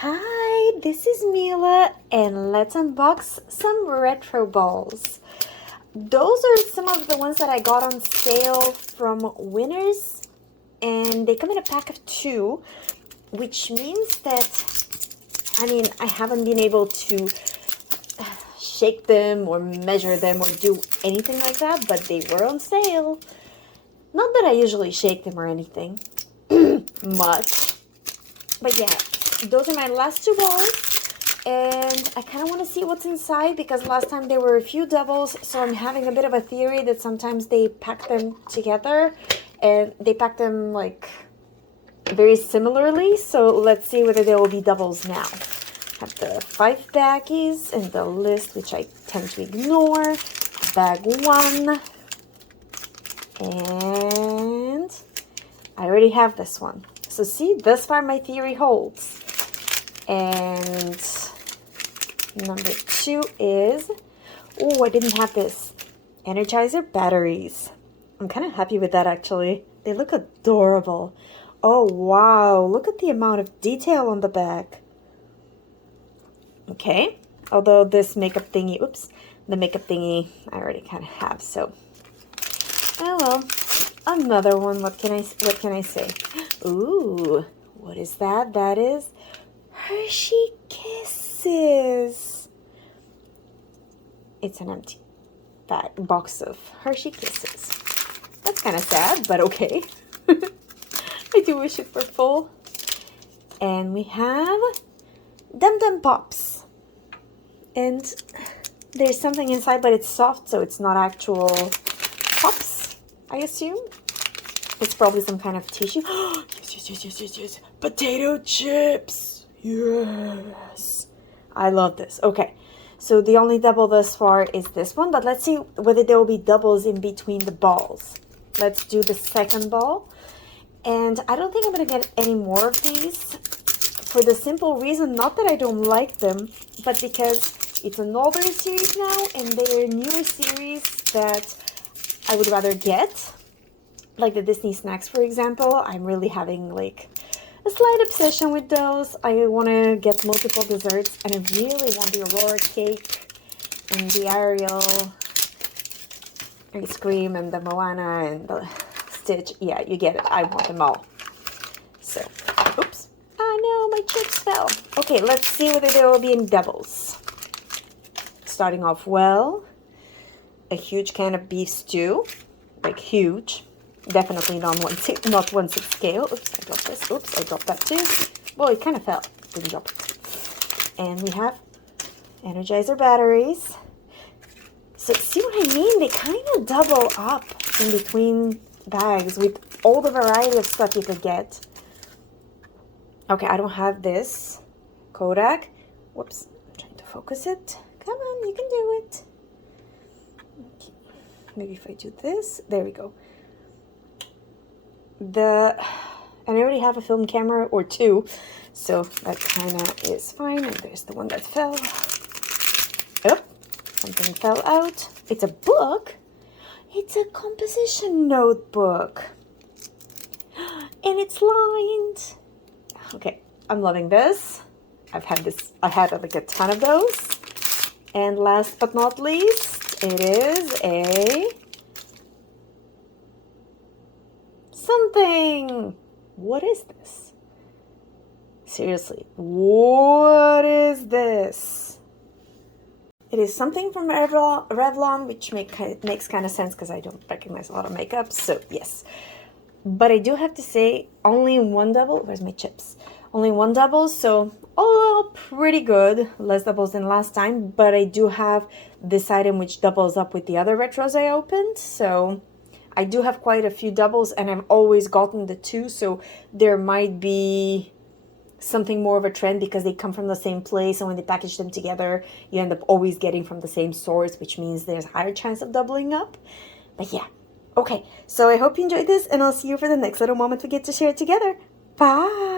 Hi, this is Mila, and let's unbox some retro balls. Those are some of the ones that I got on sale from Winners, and they come in a pack of 2, which means that, I haven't been able to shake them or measure them or do anything like that, but they were on sale. Not that I usually shake them or anything much, but yeah. Those are my last 2 balls, and I kind of want to see what's inside because last time there were a few doubles, so I'm having a bit of a theory that sometimes they pack them together, and they pack them like very similarly, so let's see whether there will be doubles now. I have the 5 baggies and the list, which I tend to ignore. Bag 1, and I already have this one. So see, this far my theory holds. And number 2 is, oh, I didn't have this, Energizer batteries. I'm kind of happy with that actually. They look adorable. Oh wow, look at the amount of detail on the back. Okay, although this makeup thingy, oops, the makeup thingy I already kind of have, so oh well. Another one, what can I say? Ooh, what is that? That is Hershey Kisses. It's an empty box of Hershey Kisses. That's kind of sad, but okay. I do wish it were full. And we have Dum Dum Pops. And there's something inside, but it's soft, so it's not actual pops, I assume. It's probably some kind of tissue. Yes. Potato chips. Yes, I love this. Okay, so the only double thus far is this one, but let's see whether there will be doubles in between the balls. Let's do the second ball, and I don't think I'm gonna get any more of these for the simple reason, not that I don't like them, but because it's an older series now and they're newer series that I would rather get, like the Disney snacks, for example. I'm really having like a slight obsession with those. I want to get multiple desserts, and I really want the Aurora cake and the Ariel ice cream and the Moana and the Stitch. Yeah, you get it. I want them all. So, oops. Oh no, my chips fell. Okay, let's see whether there will be any doubles. Starting off well, a huge can of beef stew, like huge. Definitely not 1/6 scale. Oops, I dropped this. Oops, I dropped that too. Well, it kind of fell. Didn't drop it. And we have Energizer batteries. So see what I mean? They kind of double up in between bags with all the variety of stuff you could get. Okay, I don't have this. Kodak. Whoops, I'm trying to focus it. Come on, you can do it. Okay. Maybe if I do this. There we go. And I already have a film camera or 2, so that kind of is fine. And there's the one that fell. Oh, something fell out. It's a book. It's a composition notebook, and it's lined. Okay, I'm loving this. I had like a ton of those. And last but not least, it is a something. What is this? Seriously, what is this? It is something from Revlon, which makes kind of sense because I don't recognize a lot of makeup, so yes. But I do have to say, only 1 double. Where's my chips? Only 1 double, so all pretty good. Less doubles than last time, but I do have this item which doubles up with the other retros I opened, so I do have quite a few doubles, and I've always gotten the 2, so there might be something more of a trend because they come from the same place, and when they package them together, you end up always getting from the same source, which means there's a higher chance of doubling up. But yeah, okay, so I hope you enjoyed this, and I'll see you for the next little moment we get to share together. Bye!